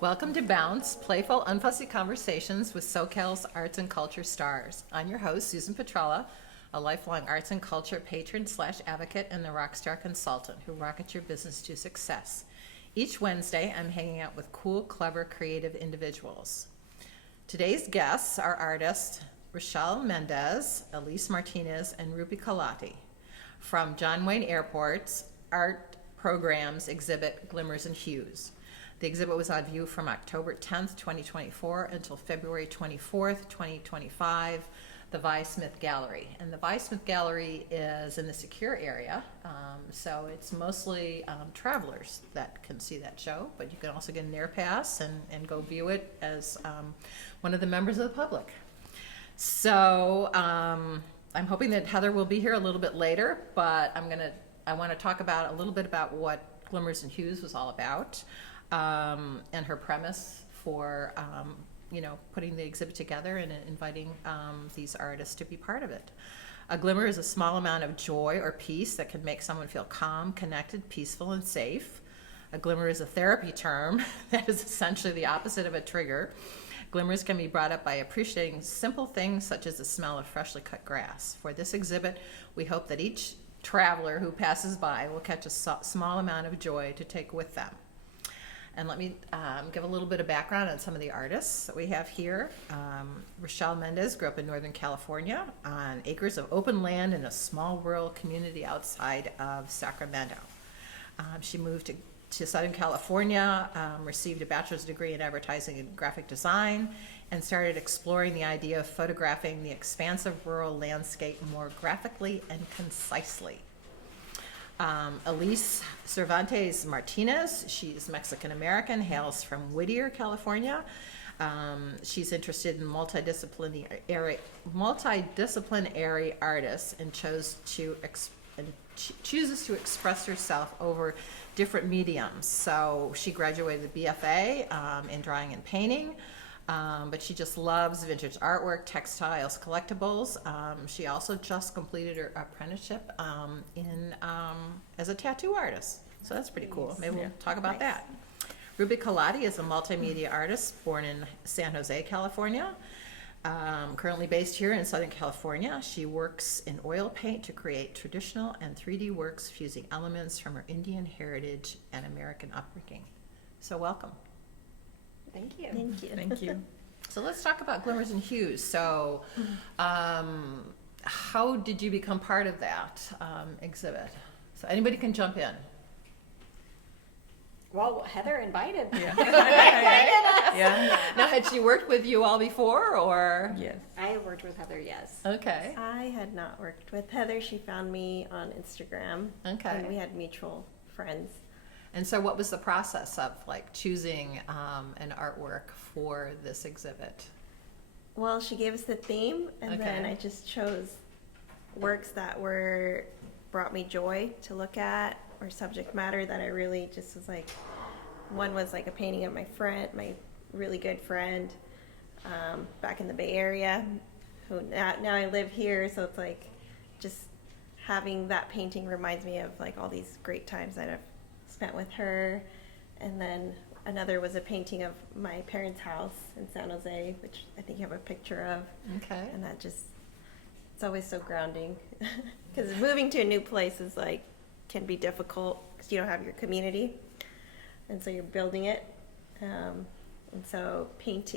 Welcome to Bounce, playful, unfussy conversations with SoCal's arts and culture stars. I'm your host, Susan Petrella, a lifelong arts and culture patron / advocate and the rockstar consultant who rockets your business to success. Each Wednesday, I'm hanging out with cool, clever, creative individuals. Today's guests are artists Rochelle Mendez, Elise Martinez, and Rupi Kalati from John Wayne Airport's art programs exhibit Glimmers and Hues. The exhibit was on view from October 10th, 2024 until February 24th, 2025, the Vi Smith Gallery. And the Vi Smith Gallery is in the secure area, so it's mostly travelers that can see that show, but you can also get an air pass and go view it as one of the members of the public. So I'm hoping that Heather will be here a little bit later, but I want to talk about a little bit about what Glimmers and Hues was all about. And her premise for, putting the exhibit together and inviting these artists to be part of it. A glimmer is a small amount of joy or peace that can make someone feel calm, connected, peaceful, and safe. A glimmer is a therapy term that is essentially the opposite of a trigger. Glimmers can be brought up by appreciating simple things such as the smell of freshly cut grass. For this exhibit, we hope that each traveler who passes by will catch a small amount of joy to take with them. And let me give a little bit of background on some of the artists that we have here. Rochelle Mendez grew up in Northern California on acres of open land in a small rural community outside of Sacramento. She moved to Southern California, received a bachelor's degree in advertising and graphic design, and started exploring the idea of photographing the expansive rural landscape more graphically and concisely. Elise Cervantes Martinez, she's Mexican-American, hails from Whittier, California. She's interested in multidisciplinary artists and chooses to express herself over different mediums. So she graduated the BFA in drawing and painting. But she just loves vintage artwork, textiles, collectibles. She also just completed her apprenticeship as a tattoo artist. So that's pretty cool. Maybe we'll talk about that. Rupi Kalati is a multimedia artist born in San Jose, California. Currently based here in Southern California, she works in oil paint to create traditional and 3D works fusing elements from her Indian heritage and American upbringing. So welcome. Thank you. Thank you. Thank you. So let's talk about Glimmers and Hues. So how did you become part of that exhibit? So anybody can jump in. Well, Heather invited me. Yeah. Now, had she worked with you all before, or? Yes. I worked with Heather, yes. Okay. I had not worked with Heather. She found me on Instagram. Okay. And we had mutual friends. And so what was the process of choosing an artwork for this exhibit? Well, she gave us the theme, and then Okay. I just chose works that brought me joy to look at, or subject matter that I really just was like. One was like a painting of my really good friend, back in the Bay Area, who now I live here, so it's like just having that painting reminds me of like all these great times that I've spent with her. And then another was a painting of my parents' house in San Jose, which I think you have a picture of. Okay. And that it's always so grounding, because moving to a new place is can be difficult because you don't have your community, and so you're building it. And so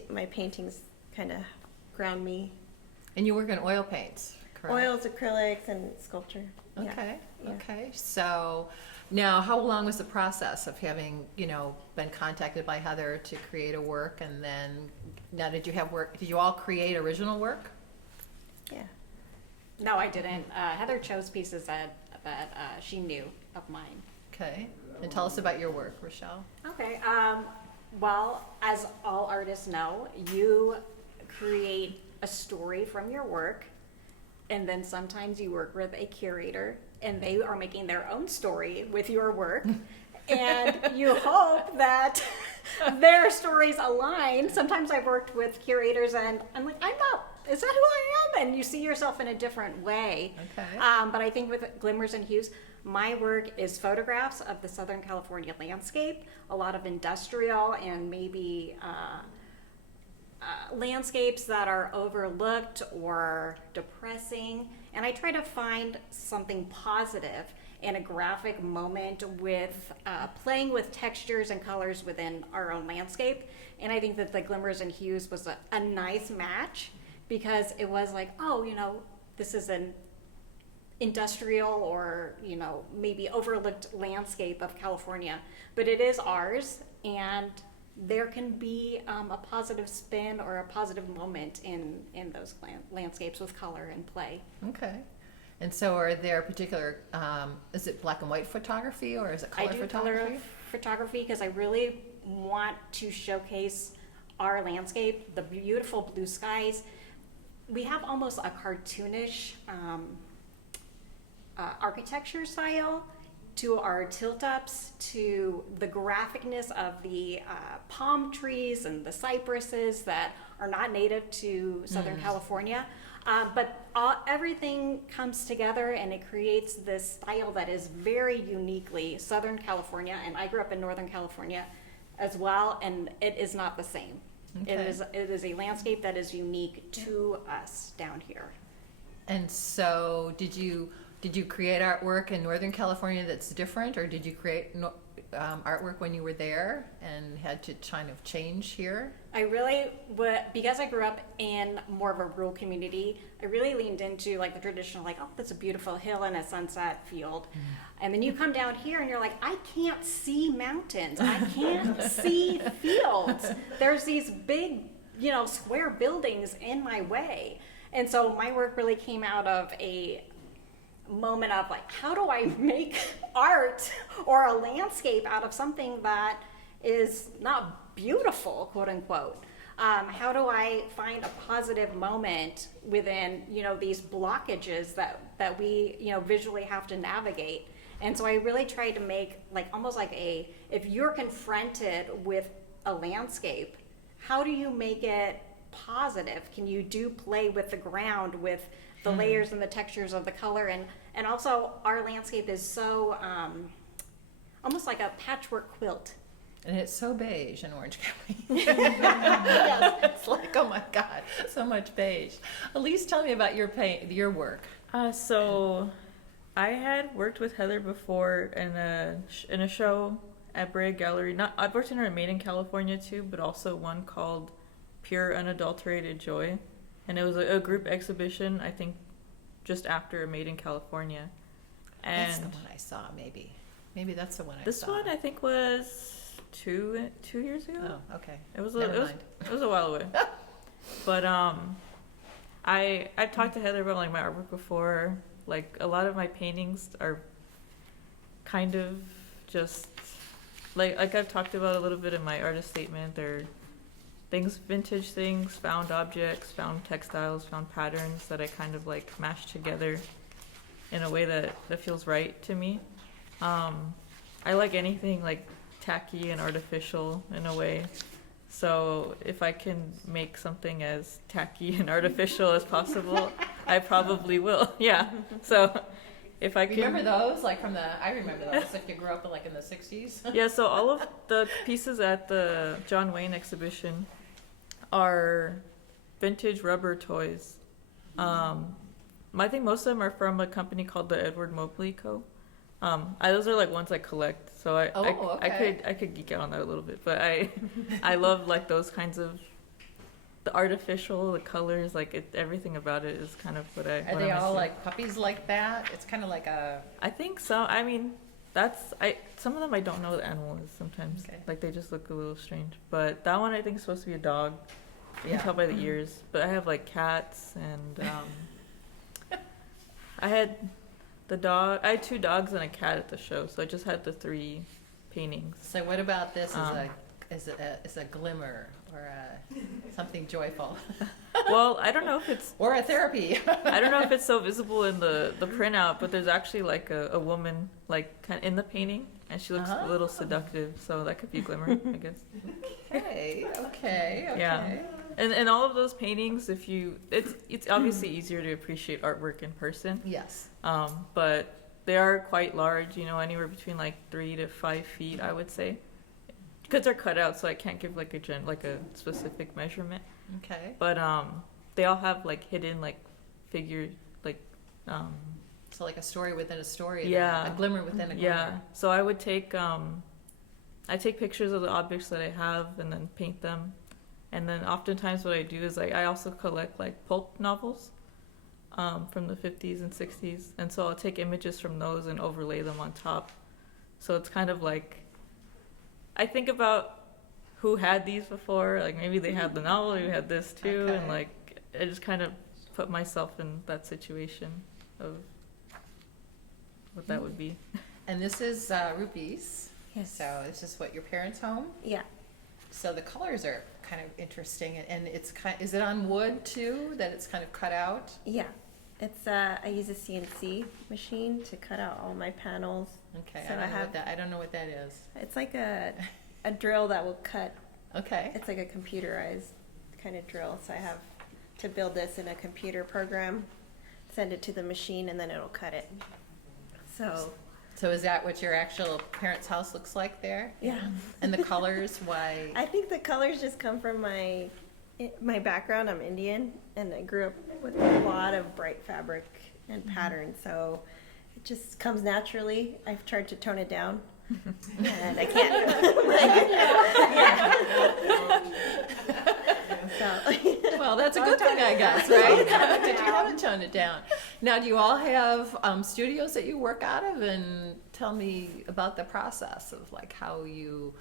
my paintings kind of ground me. And you work in oil paints, correct? Oils, acrylics, and sculpture. Okay. Yeah. Okay. So now, how long was the process of having, been contacted by Heather to create a work, and then now did you all create original work? Yeah. No, I didn't. Heather chose pieces that she knew of mine. Okay. And tell us about your work, Rochelle. Okay. Well, as all artists know, you create a story from your work, and then sometimes you work with a curator, and they are making their own story with your work, and you hope that their stories align. Sometimes I've worked with curators, and I'm like, is that who I am? and you see yourself in a different way. Okay. But I think with Glimmers and Hues, my work is photographs of the Southern California landscape, a lot of industrial and maybe landscapes that are overlooked or depressing. And I try to find something positive in a graphic moment with playing with textures and colors within our own landscape. And I think that the Glimmers and Hues was a nice match, because it was like, oh, this is an industrial or, maybe overlooked landscape of California, but it is ours, and there can be a positive spin or a positive moment in those landscapes with color and play. Okay. And so are there particular, is it black and white photography or is it color photography? I do color photography because I really want to showcase our landscape, the beautiful blue skies. We have almost a cartoonish architecture style to our tilt-ups, to the graphicness of the palm trees and the cypresses that are not native to Southern California. But everything comes together and it creates this style that is very uniquely Southern California. And I grew up in Northern California as well, and it is not the same. Okay. It is a landscape that is unique to us down here. And so did you create artwork in Northern California that's different, or did you create artwork when you were there and had to kind of change here? I really would, because I grew up in more of a rural community, I really leaned into like the traditional, like, oh, that's a beautiful hill and a sunset field. And then you come down here and you're like, I can't see mountains. I can't see fields. There's these big, square buildings in my way. And so my work really came out of a moment of like, how do I make art or a landscape out of something that is not beautiful, quote unquote? How do I find a positive moment within, these blockages that we, visually have to navigate? And so I really tried to make like almost like if you're confronted with a landscape, how do you make it positive? Can you play with the ground, with the layers and the textures of the color? And also our landscape is so almost like a patchwork quilt. And it's so beige in Orange County. Yes. It's like, oh my God, so much beige. Elise, tell me about your work. So I had worked with Heather before in a show at Brea Gallery. I've worked in her Made in California too, but also one called Pure Unadulterated Joy. And it was a group exhibition, I think, just after Made in California. And That's the one I saw, maybe. Maybe that's the one I saw. this one I think was two years ago. Oh, okay. It was Never it mind. was a while away. But I talked to Heather about like my artwork before. Like a lot of my paintings are kind of just like I've talked about a little bit in my artist statement. They're vintage things, found objects, found textiles, found patterns that I kind of like mashed together in a way that feels right to me. I like anything like tacky and artificial in a way. So if I can make something as tacky and artificial as possible, I probably will. Yeah. So if I can Remember those? Like I remember those if you grew up like in the 60s. Yeah, so all of the pieces at the John Wayne exhibition are vintage rubber toys. I think most of them are from a company called the Edward Mobley Co. Those are like ones I collect, so okay. I could geek out on that a little bit, but I love like those kinds of the artificial, the colors, like everything about it is kind of what I. Are they all like puppies like that? It's kind of like a. I think so. I mean, some of them I don't know what the animal is sometimes. Okay. Like they just look a little strange. But that one I think is supposed to be a dog. You Yeah. can tell by the ears. But I have like cats and I had two dogs and a cat at the show, so I just had the 3 paintings. So what about this as a glimmer or something joyful? Well, I don't know if it's Or a therapy. I don't know if it's so visible in the printout, but there's actually like a woman like kind of in the painting, and she looks a little seductive, so that could be a glimmer, I guess. Okay. Yeah. And all of those paintings, it's obviously easier to appreciate artwork in person. Yes. But they are quite large, anywhere between like 3 to 5 feet, I would say. Because they're cut out, so I can't give like a specific measurement. Okay. But they all have like hidden like figure like So like a story within a story. Yeah. A glimmer within a glimmer. yeah. So I would take I take pictures of the objects that I have and then paint them. And then oftentimes what I do is like I also collect like pulp novels from the 50s and 60s. And so I'll take images from those and overlay them on top. So it's kind of like I think about who had these before. Like maybe they had the novel, who had this too, Okay. and like I just kind of put myself in that situation of what that would be. And this is rupees. Yes. So it's just what your parents' home. Yeah. So the colors are kind of interesting, and it's is it on wood too? That it's kind of cut out. Yeah. It's I use a CNC machine to cut out all my panels. Okay, So I don't know I what that. I don't know what that is. It's like a drill that will cut. Okay. It's like a computerized kind of drill. So I have to build this in a computer program, send it to the machine, and then it'll cut it. So is that what your actual parents' house looks like there? yeah. And the colors, why? I think the colors just come from my background. I'm Indian, and I grew up with a lot of bright fabric and patterns, so it just comes naturally. I've tried to tone it down, and I can't. So Well, that's a good thing, I guess, right? That you haven't toned it down. Now, do you all have studios that you work out of? And tell me about the process of like how you,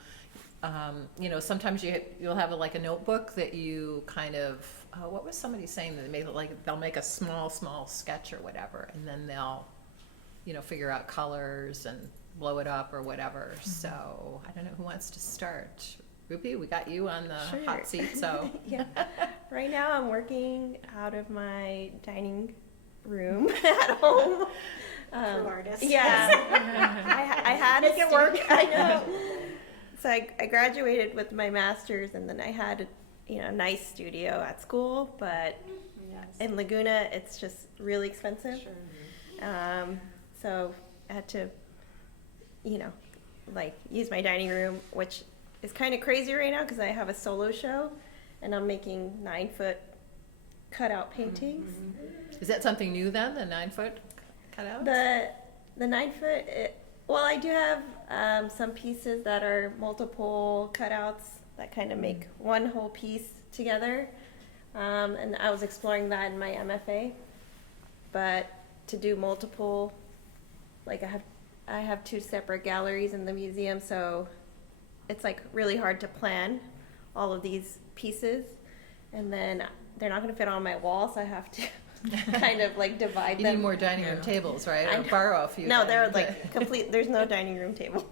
sometimes you'll have like a notebook that you kind of. What was somebody saying that they made like they'll make a small sketch or whatever, and then they'll, figure out colors and blow it up or whatever. So I don't know who wants to start. Rupi, we got you on the Sure. hot seat, so. yeah. Right now I'm working out of my dining room at home. True artist. Yeah. I had Make a it work. I know. So I graduated with my master's, and then I had a nice studio at school, but Yes. in Laguna it's just really expensive. Sure. So I had to, use my dining room, which is kind of crazy right now because I have a solo show, and I'm making 9-foot cutout paintings. Is that something new then, the 9-foot cutout? The 9-foot, well, I do have some pieces that are multiple cutouts that kind of make one whole piece together, and I was exploring that in my MFA. But to do multiple, like I have 2 separate galleries in the museum, so it's like really hard to plan all of these pieces, and then they're not going to fit on my wall, so I have to kind of like divide You them. need more dining room tables, right? I Or know. borrow a few. No, they're dining- like complete. There's no dining room table.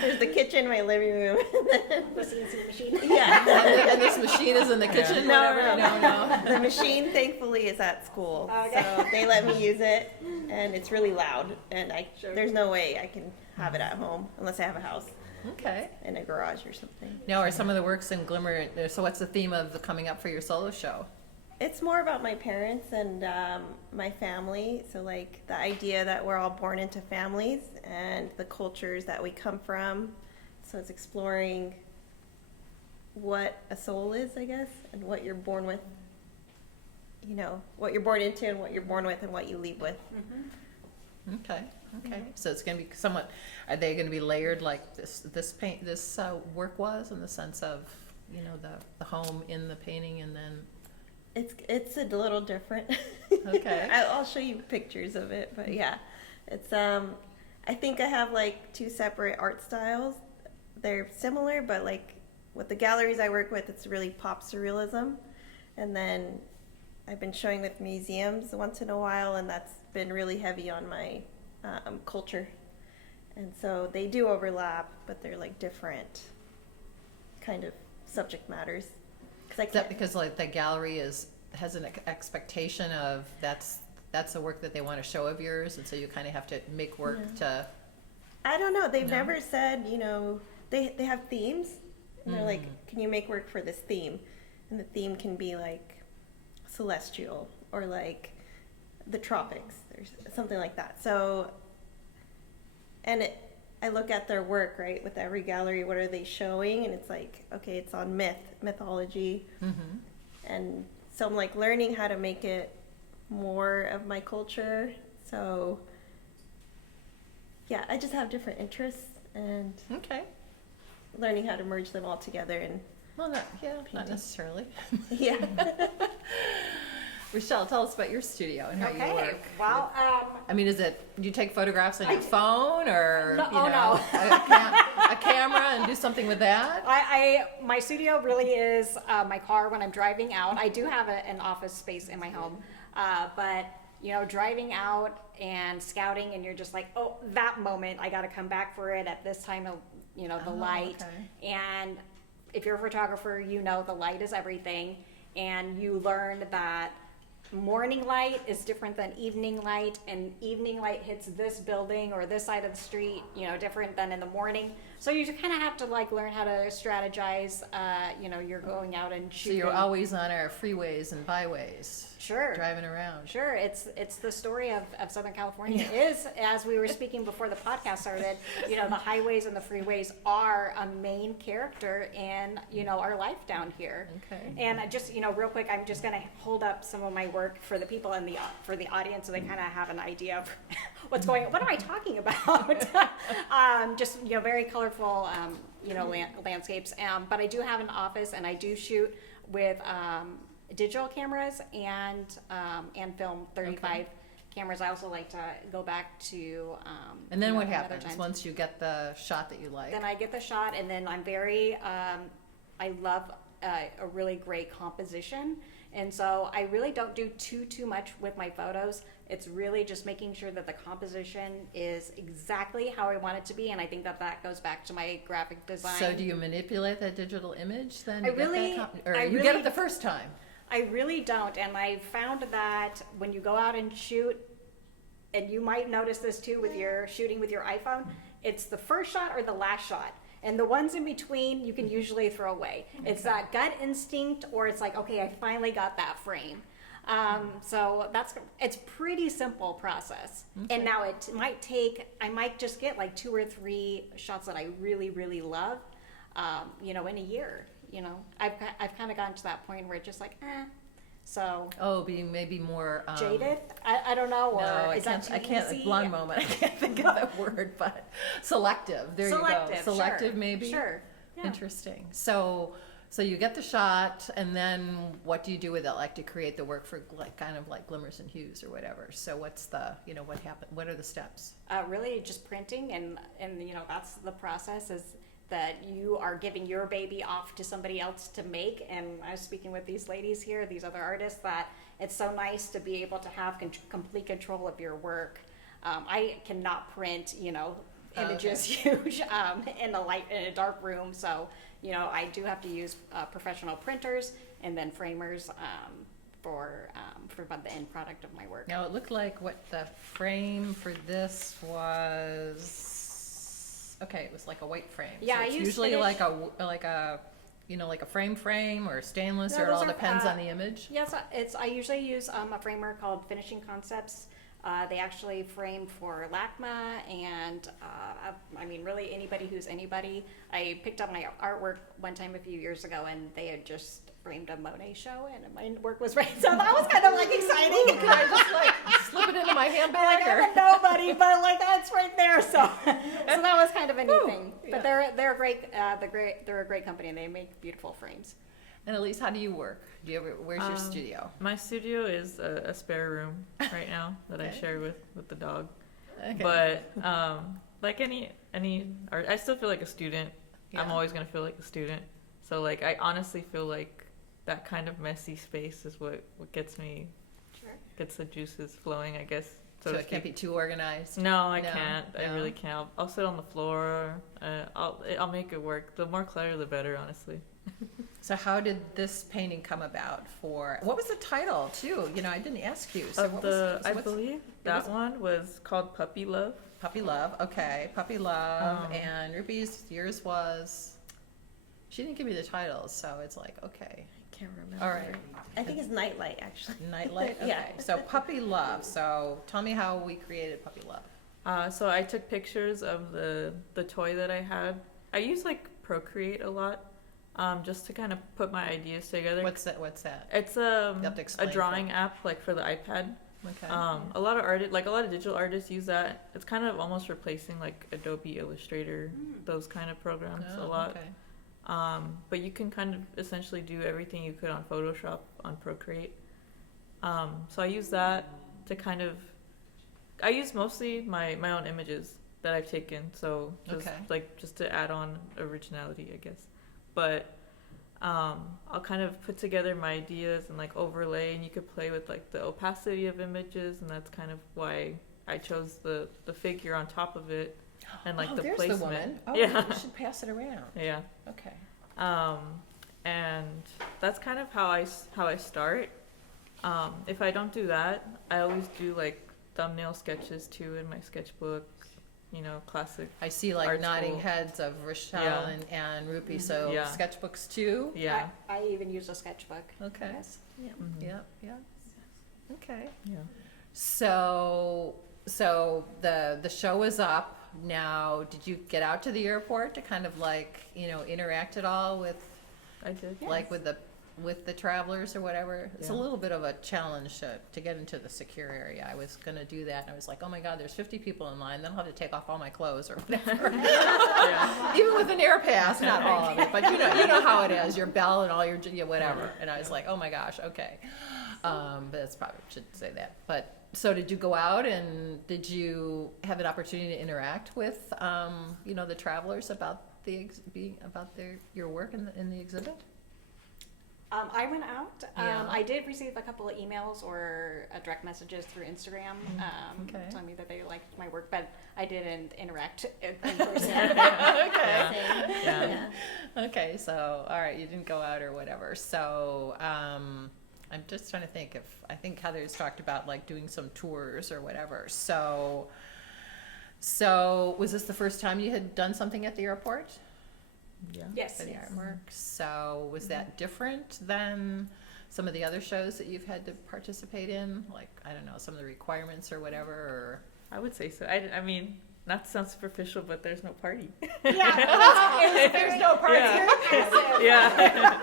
There's the kitchen, my living room. The CNC machine. Yeah. And this machine is in the kitchen, No, whatever? no. The machine, thankfully, is at school, Okay. so they let me use it, and it's really loud. And Sure. there's no way I can have it at home unless I have a house Okay. in a garage or something. Now, are some of the works in Glimmer, so what's the theme of the coming up for your solo show? It's more about my parents and my family. So, like, the idea that we're all born into families and the cultures that we come from. So, it's exploring what a soul is, I guess, and what you're born with. What you're born into and what you're born with and what you leave with. Okay, okay. So it's going to be somewhat, are they going to be layered like this work was, in the sense of, the home in the painting and then, It's a little different. Okay. I'll show you pictures of it, but yeah, it's I think I have like 2 separate art styles. They're similar, but like with the galleries I work with, it's really pop surrealism, and then I've been showing with museums once in a while, and that's been really heavy on my culture, and so they do overlap, but they're like different kind of subject matters. is that because like the gallery has an expectation of that's the work that they want to show of yours, and so you kind of have to make work to. I don't know. They've No? never said, they have themes, And they're like, can you make work for this theme? And the theme can be like celestial or like the tropics or something like that. So, and I look at their work, right, with every gallery, what are they showing? And it's like, okay, it's on mythology. And so I'm like learning how to make it more of my culture. So yeah, I just have different interests and Okay. learning how to merge them all together. And Well, not Painting. necessarily. yeah. Rochelle, tell us about your studio and how you work. Well, I mean, do you take photographs on your phone or No, a camera and do something with that? my studio really is my car when I'm driving out. I do have an office space in my home, but driving out and scouting, and you're just like, oh, that moment, I got to come back for it at this time of the light. Okay. And if you're a photographer, the light is everything, and you learn that morning light is different than evening light, and evening light hits this building or this side of the street, different than in the morning. So you kind of have to learn how to strategize. You're going out and So shooting. you're always on our freeways and byways. Sure. Driving around. Sure, it's the story of Southern California. Is, as we were speaking before the podcast started, the highways and the freeways are a main character in our life down here. Okay. And just real quick, I'm just going to hold up some of my work for the people in for the audience, so they kind of have an idea of what's going on. What am I talking about? Just very colorful, landscapes. But I do have an office, and I do shoot with digital cameras and film 35 cameras. I also like to go back to. And then what another happens time. once you get the shot that you like? Then I get the shot, and then I'm very. I love a really great composition, and so I really don't do too much with my photos. It's really just making sure that the composition is exactly how I want it to be, and I think that goes back to my graphic design. So do you manipulate that digital image then? I to get that really- or I you get really- it the first time? I really don't, and I found that when you go out and shoot, and you might notice this too with your shooting with your iPhone, it's the first shot or the last shot. And the ones in between, you can usually throw away. It's that gut instinct, or it's like, okay, I finally got that frame. So it's pretty simple process. And now I might just get 2 or 3 shots that I really, really love, in a year. I've kind of gotten to that point where it's just like, So being maybe more jaded? I don't know. Or No, is that too I can't. easy? Blonde moment. I can't think of that word, but selective. There you go. Selective, sure, maybe. Sure. Yeah. Interesting. So you get the shot, and then what do you do with it? Like to create the work for kind of like Glimmers and Hues or whatever. So what's the what happened? What are the steps? Really just printing, and that's the process, is that you are giving your baby off to somebody else to make. And I was speaking with these ladies here, these other artists, that it's so nice to be able to have complete control of your work. I cannot print, images huge in a dark room. So, I do have to use professional printers and then framers for the end product of my work. Now it looked like what the frame for this was. Okay, it was like a white frame. Yeah, so I it's use usually finish- like a like a frame or stainless, No, or it all those are, depends on the image. Yes, I usually use a framer called Finishing Concepts. They actually frame for LACMA, and really anybody who's anybody. I picked up my artwork one time a few years ago, and they had just framed a Monet show, and my work was right. So that was kind of exciting. Can I just slip it into my handbag? Or? I'm a nobody, but that's right there. So that was kind of a neat thing. But Yeah. they're great. They're a great company, and they make beautiful frames. And Elise, how do you work? Where's your studio? My studio is a spare room right now that I Okay. share with the dog. Okay. But like any art, I still feel like a student. I'm Yeah. always gonna feel like a student. So I honestly feel like that kind of messy space is what gets me, Sure. gets the juices flowing, I guess. So to it can't be speak. too organized. No, I No, can't. I no. really can't. I'll sit on the floor. I'll make it work. The more clutter, the better, honestly. So how did this painting come about? What was the title too? I didn't ask you. So what I what's believe that one was called Puppy Love. Puppy Love? Okay, Puppy Love. Um, And Ruby's, yours was She didn't give me the titles, so it's like, okay. I can't remember. All right. I think it's Nightlight, actually. Nightlight? Okay. Yeah. So Puppy Love. So tell me how we created Puppy Love. So I took pictures of the toy that I had. I use like Procreate a lot, just to kind of put my ideas together. What's that? It's You have to a explain drawing app like for the iPad. Okay. A lot of digital artists use that. It's kind of almost replacing like Adobe Illustrator, those kind of programs a lot. Okay. But you can kind of essentially do everything you could on Photoshop on Procreate. So I use that to kind of, I use mostly my own images that I've taken. So just to add on originality, I guess. But I'll kind of put together my ideas and like overlay, and you could play with like the opacity of images, and that's kind of why I chose the figure on top of it, and like the there's placement. The woman. Oh, yeah. You should pass it around. Yeah. Okay. And that's kind of how I start. If I don't do that, I always do like thumbnail sketches too in my sketchbook. You know, classic. I see like art nodding school. heads of Rochelle Yeah. and Rupi. So Yeah. sketchbooks too. Yeah. I even use a sketchbook. Okay. Yes. Yeah. Mhm. Yeah. Okay. Yeah. So the show is up now. Did you get out to the airport to kind of like interact at all with I did. like with the travelers or whatever? It's a Yeah. little bit of a challenge to get into the secure area. I was gonna do that, and I was like, oh my god, there's 50 people in line. Then I'll have to take off all my clothes or whatever. Yeah. Even with an air pass, not all of it, but you know how it is. Your bell and all your whatever. And I was like, oh my gosh, okay. But that's probably shouldn't say that. But so did you go out and did you have an opportunity to interact with the travelers about your work in the exhibit? I went out. Yeah. I did receive a couple of emails or direct messages through Instagram Okay. telling me that they liked my work, but I didn't interact in person. Okay. Yeah. Okay, so all right, you didn't go out or whatever. So I'm just trying to think I think Heather's talked about like doing some tours or whatever. So was this the first time you had done something at the airport? Yeah. Yes. For the yes. artwork. So was that different than some of the other shows that you've had to participate in? Like, I don't know, some of the requirements or whatever, or I would say so. I mean, not to sound superficial, but there's no party. there's no party. Yeah.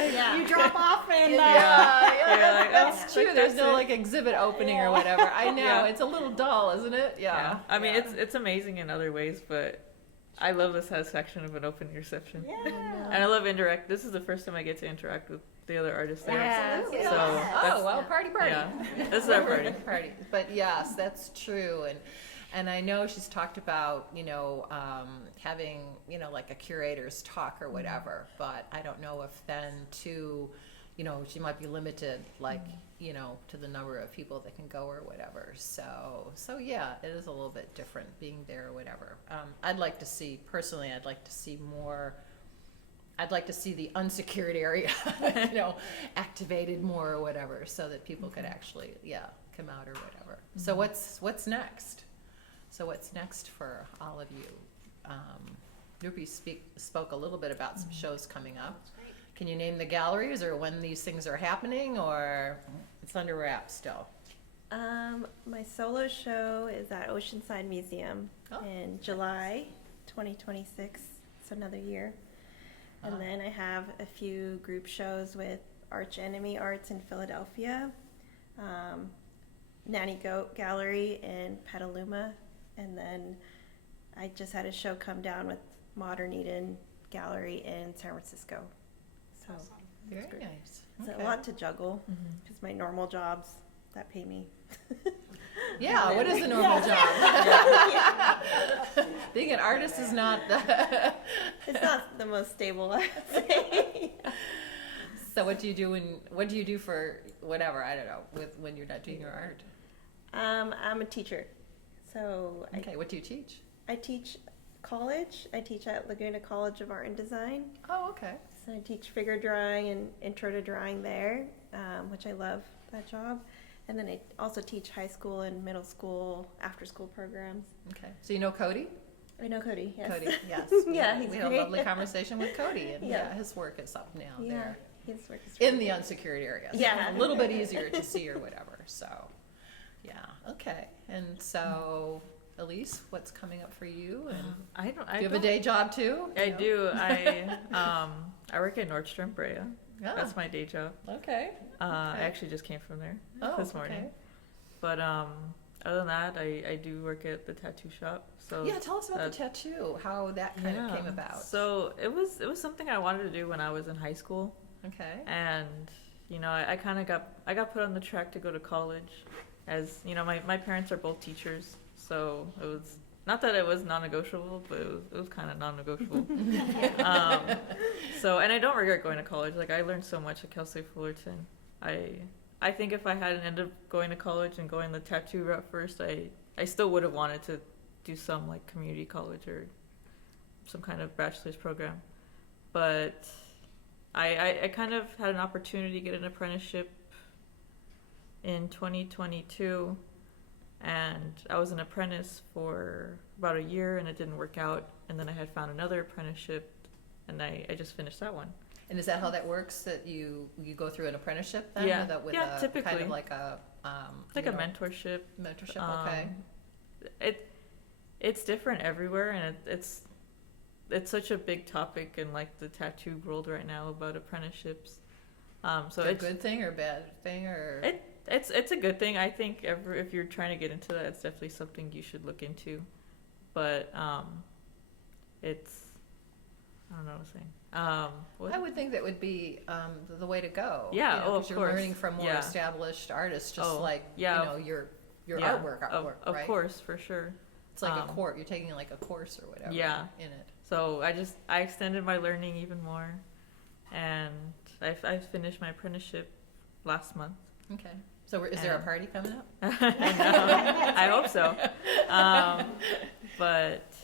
Yeah. You drop off and Yeah, That's true. There's no it. like exhibit opening or whatever. I know. Yeah. It's a little dull, isn't it? Yeah. I mean, Yeah. it's amazing in other ways, but I love the satisfaction of an open reception. Yeah. And I love interact. This is the first time I get to interact with the other artists there. Absolutely. So Oh, that's, well, party. yeah, this is our party. Party. But yes, that's true. And I know she's talked about, having, like a curator's talk or whatever, but I don't know if then too, she might be limited, like, to the number of people that can go or whatever. So yeah, it is a little bit different being there or whatever. I'd like to see more. I'd like to see the unsecured area, activated more or whatever, so that people could actually, come out or whatever. So what's next? So what's next for all of you? Rupi spoke a little bit about some shows coming up. Can you name the galleries or when these things are happening, or it's under wraps still? My solo show is at Oceanside Museum in July 2026. It's another year. And then I have a few group shows with Arch Enemy Arts in Philadelphia, Nanny Goat Gallery in Petaluma, and then I just had a show come down with Modern Eden Gallery in San Francisco. So Very great. nice. it's Okay. a lot to juggle because my normal jobs that pay me. Yeah, what is a normal job? Being an artist is not. It's not the most stable, I would say. So what do you do for whatever, I don't know, when you're not doing your art? I'm a teacher, so Okay, what do you teach? I teach college. I teach at Laguna College of Art and Design. Oh, okay. So I teach figure drawing and intro to drawing there, which I love that job. And then I also teach high school and middle school after school programs. Okay. So you know Cody? I know Cody. Yes. Cody, yes. Yeah, he's we had a great. lovely conversation with Cody, and Yeah. his work is up now Yeah. there His work is in really the good. unsecured area. So Yeah. a little bit easier to see or whatever. So, yeah, okay. And so, Elise, what's coming up for you? And I don't. do you have a day job too? I You know? do. I work at Nordstrom Brea. Ah, That's my day job. okay. I Okay. actually just came from there Oh, this morning. okay. But other than that, I do work at the tattoo shop. So Yeah, tell us about the that- tattoo, how that kind of came about. So it was something I wanted to do when I was in high school, Okay. and I kind of got put on the track to go to college, as my parents are both teachers, so it was not that it was non-negotiable, but it was kind of non-negotiable. So and I don't regret going to college. Like I learned so much at Cal State Fullerton. I think if I hadn't ended up going to college and going the tattoo route first, I still would have wanted to do some like community college or some kind of bachelor's program. But I kind of had an opportunity to get an apprenticeship in 2022, and I was an apprentice for about a year, and it didn't work out. And then I had found another apprenticeship, and I just finished that one. And is that how that works? That you go through an apprenticeship then? Yeah. With Yeah, a typically. kind of like a Like you a know, mentorship. mentorship. Okay. It's different everywhere, and it's such a big topic in like the tattoo world right now about apprenticeships. So Is it a it's good thing or bad thing or? it's a good thing. I think if you're trying to get into that, it's definitely something you should look into. But it's I don't know what I'm saying. What? I would think that would be the way to go. Yeah, you know, oh, 'cause of you're course. learning from more Yeah. established artists, just Oh, like yeah. your Yeah, artwork, of right? course, for sure. It's like a Um, course. You're taking like a course or whatever. Yeah. In it. So I extended my learning even more, and I finished my apprenticeship last month. Okay. So is there a And- party coming up? I know. I hope so. But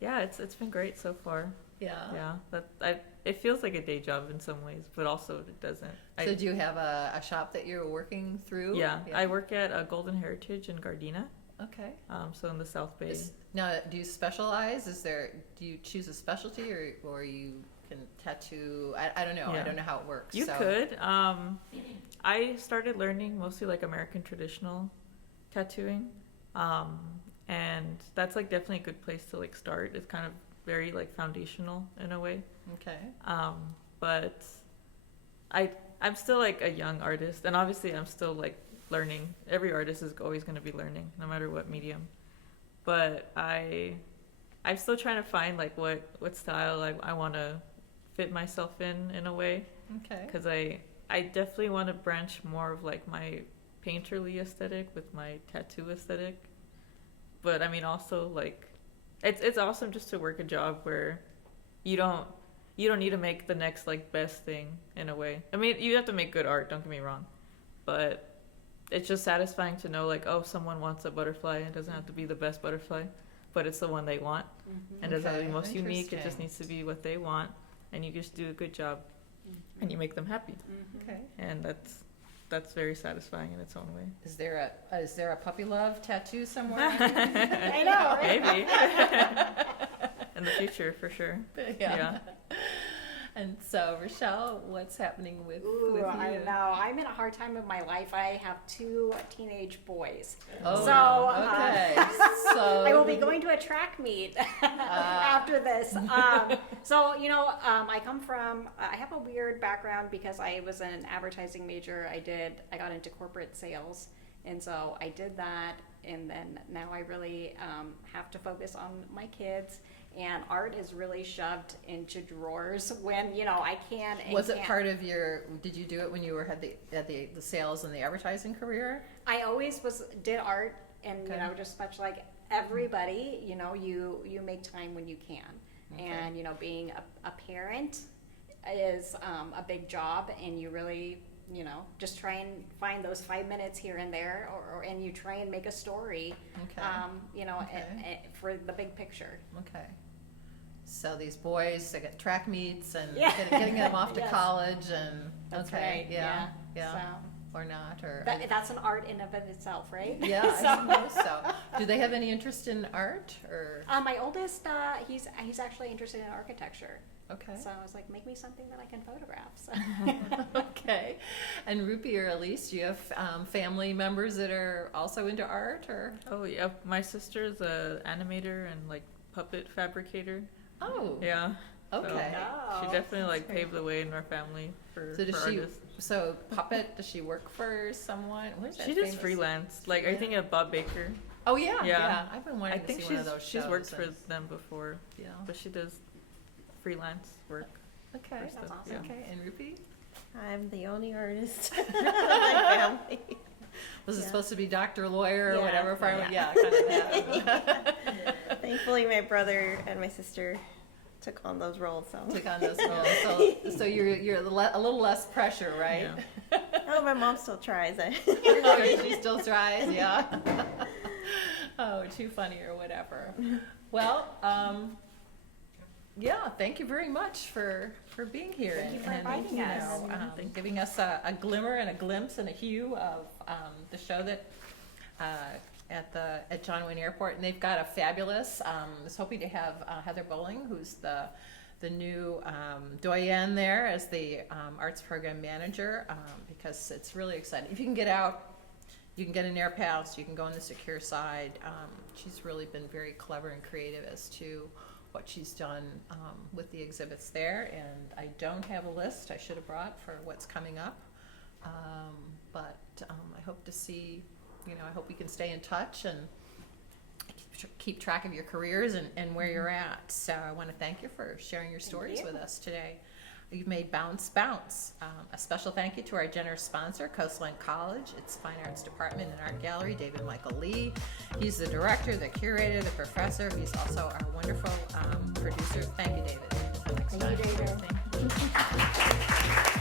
yeah, it's been great so far. Yeah. Yeah, it feels like a day job in some ways, but also it doesn't. So do you have a shop that you're working through? Yeah, I work at Golden Heritage in Gardena, Okay. so in the South Bay. Now, do you specialize? Do you choose a specialty or you can tattoo? I don't know. I Yeah. don't know how it works. You so. could. I started learning mostly like American traditional tattooing, and that's like definitely a good place to like start. It's kind of very like foundational in a way. Okay. But I'm still like a young artist, and obviously I'm still like learning. Every artist is always going to be learning, no matter what medium. But I'm still trying to find like what style I want to fit myself in a way, Okay. because I definitely want to branch more of like my painterly aesthetic with my tattoo aesthetic. But I mean also like it's awesome just to work a job where you don't need to make the next like best thing in a way. I mean you have to make good art, don't get me wrong, but it's just satisfying to know like, oh, someone wants a butterfly. It doesn't have to be the best butterfly, but it's the one they want, and it doesn't have to be Okay, most unique. It just interesting. needs to be what they want, and you just do a good job, and you make them happy, Okay. and that's very satisfying in its own way. Is there a puppy love tattoo somewhere? I know, right? Maybe in the future for sure. Yeah. And so, Rochelle, what's happening with Ooh, you? I know. I'm in a hard time of my life. I have 2 teenage boys. Oh, So, okay. So I will be going to a track meet after this. So, I come from, I have a weird background because I was an advertising major. I got into corporate sales. And so I did that. And then now I really have to focus on my kids. And art is really shoved into drawers when, I can and Was it can't. part of your? Did you do it when you had the sales and the advertising career? I always did art, and Okay. just much like everybody, you make time when you can, Okay. and being a parent is a big job, and you really just try and find those 5 minutes here and there, and you try and make a story, Okay. Okay. For the big picture. Okay. So these boys, they get track meets and Yeah. getting them off to Yes. college and That's okay, right. yeah. So or not, or? That's an art in of itself, right? Yeah, I suppose so. Do they have any interest in art, or? My oldest, he's actually interested in architecture. Okay. So I was like, make me something that I can photograph. So. Okay. And Rupi or Elise, do you have family members that are also into art, or? Oh yeah, my sister's a animator and like puppet fabricator. Oh. Yeah. Okay. Oh, She definitely like great. paved the way in our family for, So does for she? artists. So puppet? Does she work for someone? What is that She does famous- freelance. Like I think at Bob Baker. Oh yeah, yeah. Yeah. I've been I wanting to think see one of those she's shows. worked for and- them before, Yeah. but she does freelance work. Okay. for That's stuff, awesome. yeah. Okay. And Rupi? I'm the only artist in my family. Was it Yeah. supposed to be doctor, lawyer, or Yeah, whatever? yeah. Kind of that. Thankfully, my brother and my sister took on those roles. So. Took on those roles. So you're a little less pressure, right? Yeah. Oh, my mom still tries. Oh, she still tries, yeah. Oh, too funny or whatever. Well, yeah, thank you very much for being here Thank you for inviting you us. know, giving us a glimmer and a glimpse and a hue of the show that at John Wayne Airport, and they've got a fabulous. I was hoping to have Heather Bowling, who's the new doyenne there as the arts program manager, because it's really exciting. If you can get out, you can get an air pass, you can go on the secure side. She's really been very clever and creative as to what she's done with the exhibits there, and I don't have a list I should have brought for what's coming up, but I hope to see, I hope we can stay in touch and keep track of your careers and where you're at. So I want to thank you for sharing your stories you. with us today. You've made Bounce. A special thank you to our generous sponsor, Coastline College, its Fine Arts Department and Art Gallery, David Michael Lee. He's the director, the curator, the professor. He's also our wonderful producer. Thank you, David. Until next Thank you, time. David. Thank you.